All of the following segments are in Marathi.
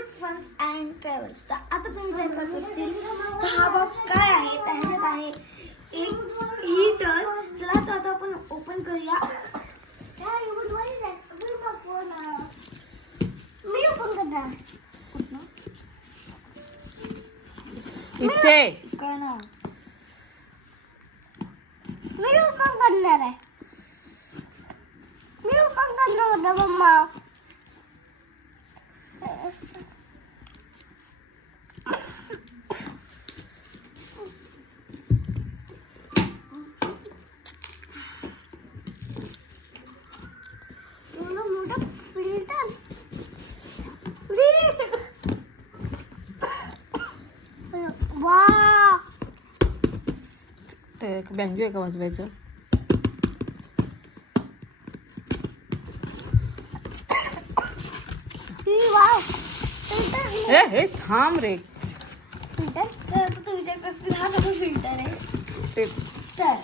Food फन्स and travels. तर आता तुम्ही काय करत असतील तर हा बॉक्स काय आहे, त्याच्यात आहे एक हीटर. चला तर आता आपण ओपन करूया. मी ओपन करणार इथे करणार मी ओपन करणार आहे. मी ओपन करणार होता मम्मा. ते बँजो आहे का वाजवायचं? हे थांब रे. तू विचार करतील हा कसं फिल्टर आहे. ते तर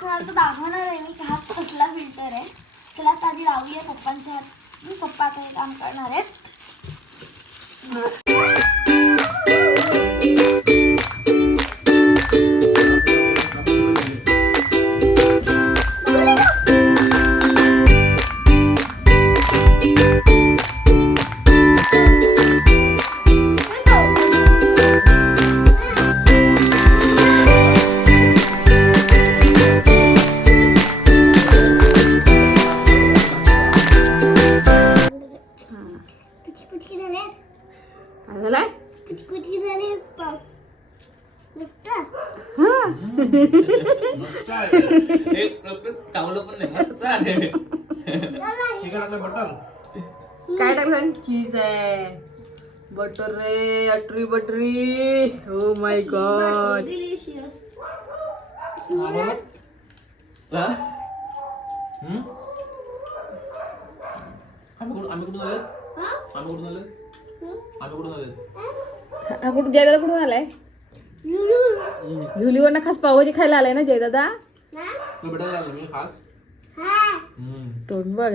तुम्हाला तो दाखवणार आहे मी हा कसला फिल्टर आहे. चला आता आधी लावूया पप्पांच्या हात. पप्पा आता हे काम करणार आहेत. झालाय काय टाकलं? चीज आहे, बटर रे, अटरी बटरी. Oh my god. डिलिशियस. कुठं जयदादा कुठून आलाय? झुलीवर खास पावभाजी खायला आलाय ना जयदादा? तोंड बघ.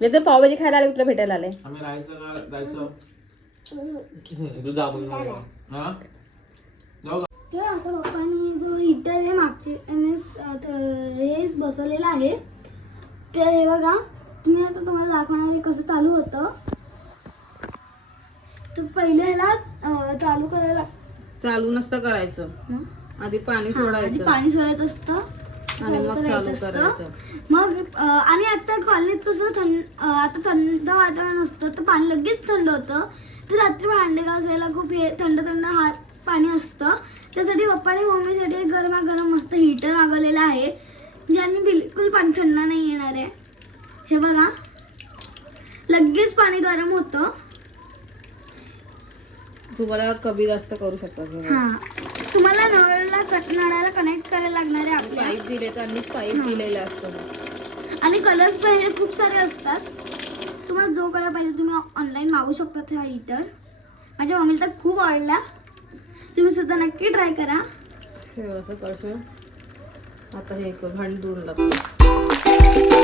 जयदा पावभाजी खायला आले, तुला भेटायला आले. तर आता पप्पांनी जो हीटर आहे मागचे हे बसवलेला आहे. तर हे बघा तुम्ही आता तुम्हाला दाखवणार आहे कसं चालू होतं. तर पहिले ह्याला चालू करायला चालू नसतं करायचं, आधी पाणी आधी सोडायचं पाणी सोडायचं असतं आणि मग चालू करायचं. मग आणि आता कॉलेज कसं आता थंड वातावरण असतं तर पाणी लगेच थंड होतं. तर रात्री भांडे घासायला खूप हे थंड थंड पाणी असतं. त्यासाठी पप्पाने मम्मीसाठी गरमागरम मस्त हीटर मागवलेलं आहे ज्याने बिलकुल पाणी थंड नाही येणार आहे. हे बघा लगेच पाणी गरम होतं. तुम्हाला कमी जास्त करू शकता. हा तुम्हाला नळाला कनेक्ट करायला लागणार आहे आपल्या. पाईप दिले त्यांनी पाईप दिलेलं असतं आणि कलर्स पाहिजे खूप सारे असतात. तुम्हाला जो कलर पाहिजे तुम्ही ऑनलाईन मागू शकता. हा हीटर माझ्या मम्मीला तर खूप आवडला. तुम्ही सुद्धा नक्की ट्राय करा. हे असं करशील आता हे भांड दूर लागतं.